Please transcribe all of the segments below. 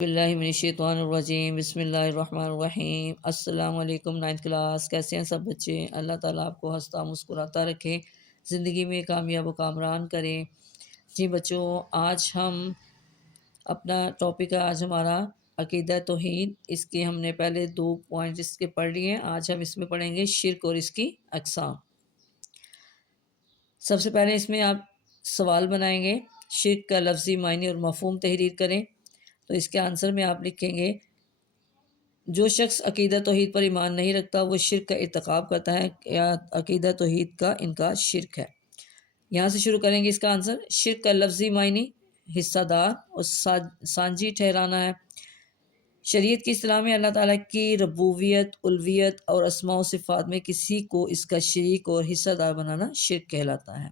باللہ من الشیطان الرجیم، بسم اللہ الرحمن الرحیم۔ السلام علیکم، 9th کلاس، کیسے ہیں سب بچے؟ اللہ تعالیٰ آپ کو ہنستا مسکراتا رکھے، زندگی میں کامیاب و کامران کریں۔ جی بچوں، آج ہم اپنا ٹاپک ہے، آج ہمارا عقیدہ توحید۔ اس کے ہم نے پہلے 2 پوائنٹ اس کے پڑھ لیے ہیں، آج ہم اس میں پڑھیں گے شرک اور اس کی اقسام۔ سب سے پہلے اس میں آپ سوال بنائیں گے، شرک کا لفظی معنی اور مفہوم تحریر کریں۔ تو اس کے آنسر میں آپ لکھیں گے، جو شخص عقیدہ توحید پر ایمان نہیں رکھتا وہ شرک کا ارتکاب کرتا ہے یا عقیدہ توحید کا انکار شرک ہے۔ یہاں سے شروع کریں گے اس کا آنسر۔ شرک کا لفظی معنی حصہ دار اور سانجی ٹھہرانا ہے۔ شریعت کی اصطلاح میں اللہ تعالیٰ کی ربوبیت، الوہیت اور اسماء و صفات میں کسی کو اس کا شریک اور حصہ دار بنانا شرک کہلاتا ہے۔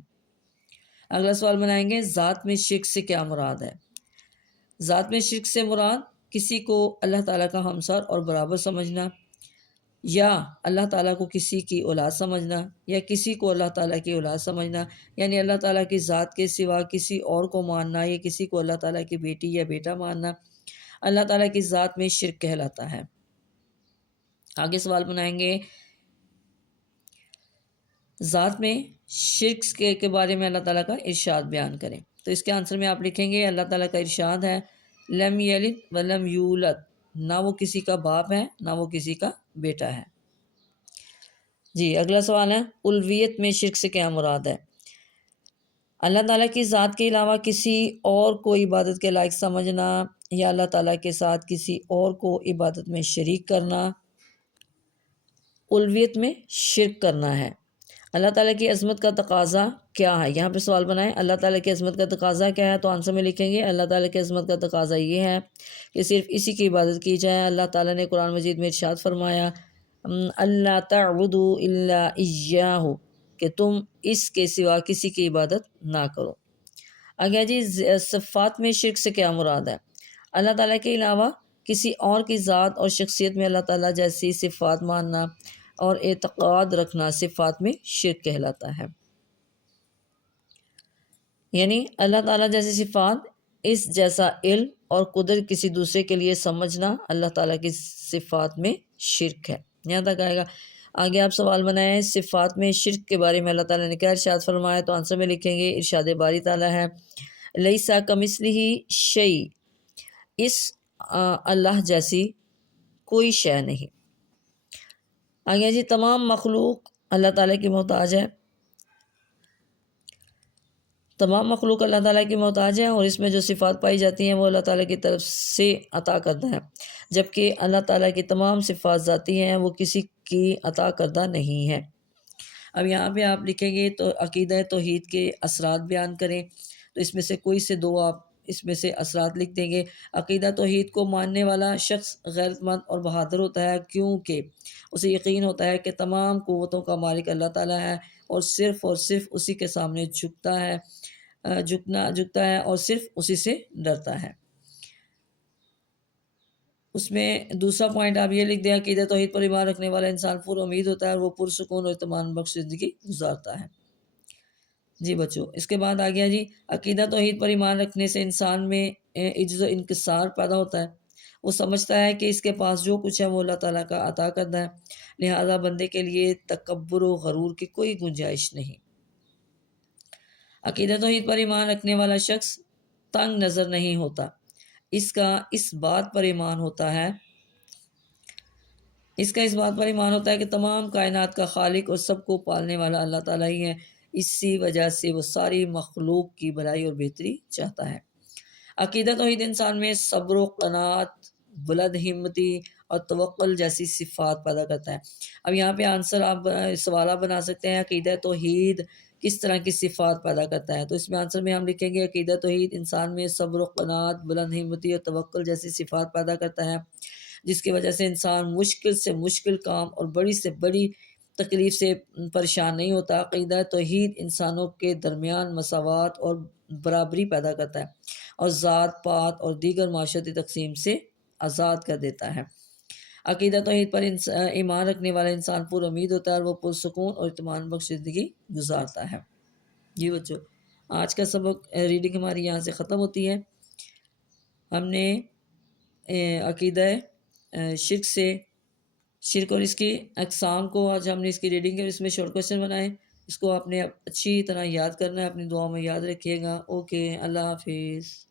اگلا سوال بنائیں گے، ذات میں شرک سے کیا مراد ہے؟ ذات میں شرک سے مراد کسی کو اللہ تعالیٰ کا ہمسر اور برابر سمجھنا، یا اللہ تعالیٰ کو کسی کی اولاد سمجھنا، یا کسی کو اللہ تعالیٰ کی اولاد سمجھنا، یعنی اللہ تعالیٰ کی ذات کے سوا کسی اور کو ماننا، یا کسی کو اللہ تعالیٰ کی بیٹی یا بیٹا ماننا اللہ تعالیٰ کی ذات میں شرک کہلاتا ہے۔ آگے سوال بنائیں گے، ذات میں شرک کے بارے میں اللہ تعالیٰ کا ارشاد بیان کریں۔ تو اس کے آنسر میں آپ لکھیں گے، اللہ تعالیٰ کا ارشاد ہے، لم یلد ولم یولد، نہ وہ کسی کا باپ ہے نہ وہ کسی کا بیٹا ہے۔ جی اگلا سوال ہے، الوہیت میں شرک سے کیا مراد ہے؟ اللہ تعالیٰ کی ذات کے علاوہ کسی اور کو عبادت کے لائق سمجھنا، یا اللہ تعالیٰ کے ساتھ کسی اور کو عبادت میں شریک کرنا الوہیت میں شرک کرنا ہے۔ اللہ تعالیٰ کی عظمت کا تقاضا کیا ہے؟ یہاں پہ سوال بنائیں، اللہ تعالیٰ کی عظمت کا تقاضا کیا ہے؟ تو آنسر میں لکھیں گے، اللہ تعالیٰ کی عظمت کا تقاضا یہ ہے کہ صرف اسی کی عبادت کی جائے۔ اللہ تعالیٰ نے قرآن مجید میں ارشاد فرمایا، اللہ تعبدوا الا ایاہ، کہ تم اس کے سوا کسی کی عبادت نہ کرو۔ آگے جی، صفات میں شرک سے کیا مراد ہے؟ اللہ تعالیٰ کے علاوہ کسی اور کی ذات اور شخصیت میں اللہ تعالیٰ جیسی صفات ماننا اور اعتقاد رکھنا صفات میں شرک کہلاتا ہے۔ یعنی اللہ تعالیٰ جیسی صفات، اس جیسا علم اور قدرت کسی دوسرے کے لیے سمجھنا اللہ تعالیٰ کی صفات میں شرک ہے۔ یہاں تک آئے گا۔ آگے آپ سوال بنائیں، صفات میں شرک کے بارے میں اللہ تعالیٰ نے کیا ارشاد فرمایا؟ تو آنسر میں لکھیں گے، ارشاد باری تعالیٰ ہے، لیسا کمثلہ شیء، اس اللہ جیسی کوئی شے نہیں۔ آگے جی، تمام مخلوق اللہ تعالیٰ کی محتاج ہے، تمام مخلوق اللہ تعالیٰ کی محتاج ہے، اور اس میں جو صفات پائی جاتی ہیں وہ اللہ تعالیٰ کی طرف سے عطا کردہ ہے، جبکہ اللہ تعالیٰ کی تمام صفات ذاتی ہیں، وہ کسی کی عطا کردہ نہیں ہے۔ اب یہاں پہ آپ لکھیں گے تو عقیدہ توحید کے اثرات بیان کریں، تو اس میں سے کوئی سے 2 آپ اس میں سے اثرات لکھ دیں گے۔ عقیدہ توحید کو ماننے والا شخص غیرت مند اور بہادر ہوتا ہے، کیونکہ اسے یقین ہوتا ہے کہ تمام قوتوں کا مالک اللہ تعالیٰ ہے، اور صرف اسی کے سامنے جھکتا ہے اور صرف اسی سے ڈرتا ہے۔ اس میں دوسرا پوائنٹ آپ یہ لکھ دیں، عقیدہ توحید پر ایمان رکھنے والا انسان پر امید ہوتا ہے اور وہ پرسکون اور اطمینان بخش زندگی گزارتا ہے۔ جی بچوں، اس کے بعد آ گیا جی، عقیدہ توحید پر ایمان رکھنے سے انسان میں عجز و انکسار پیدا ہوتا ہے۔ وہ سمجھتا ہے کہ اس کے پاس جو کچھ ہے وہ اللہ تعالیٰ کا عطا کردہ ہے، لہذا بندے کے لیے تکبر و غرور کی کوئی گنجائش نہیں۔ عقیدہ توحید پر ایمان رکھنے والا شخص تنگ نظر نہیں ہوتا، اس کا اس بات پر ایمان ہوتا ہے کہ تمام کائنات کا خالق اور سب کو پالنے والا اللہ تعالیٰ ہی ہے، اسی وجہ سے وہ ساری مخلوق کی بھلائی اور بہتری چاہتا ہے۔ عقیدہ توحید انسان میں صبر و قناعت، بلند ہمتی اور توکل جیسی صفات پیدا کرتا ہے۔ اب یہاں پہ آنسر آپ سوالات بنا سکتے ہیں، عقیدہ توحید کس طرح کی صفات پیدا کرتا ہے؟ تو اس میں آنسر میں ہم لکھیں گے، عقیدہ توحید انسان میں صبر و قناعت، بلند ہمتی اور توکل جیسی صفات پیدا کرتا ہے، جس کی وجہ سے انسان مشکل سے مشکل کام اور بڑی سے بڑی تکلیف سے پریشان نہیں ہوتا۔ عقیدہ توحید انسانوں کے درمیان مساوات اور برابری پیدا کرتا ہے، اور ذات پات اور دیگر معاشرتی تقسیم سے آزاد کر دیتا ہے۔ عقیدہ توحید پر ایمان رکھنے والا انسان پر امید ہوتا ہے اور وہ پرسکون اور اطمینان بخش زندگی گزارتا ہے۔ جی بچوں، آج کا سبق ریڈنگ ہماری یہاں سے ختم ہوتی ہے۔ ہم نے عقیدہ شرک سے، شرک اور اس کی اقسام کو آج ہم نے اس کی ریڈنگ اور اس میں شارٹ کوشچن بنائے. اس کو آپ نے اچھی طرح یاد کرنا ہے، اپنی دعاؤں میں یاد رکھیے گا. اوکے، اللہ حافظ.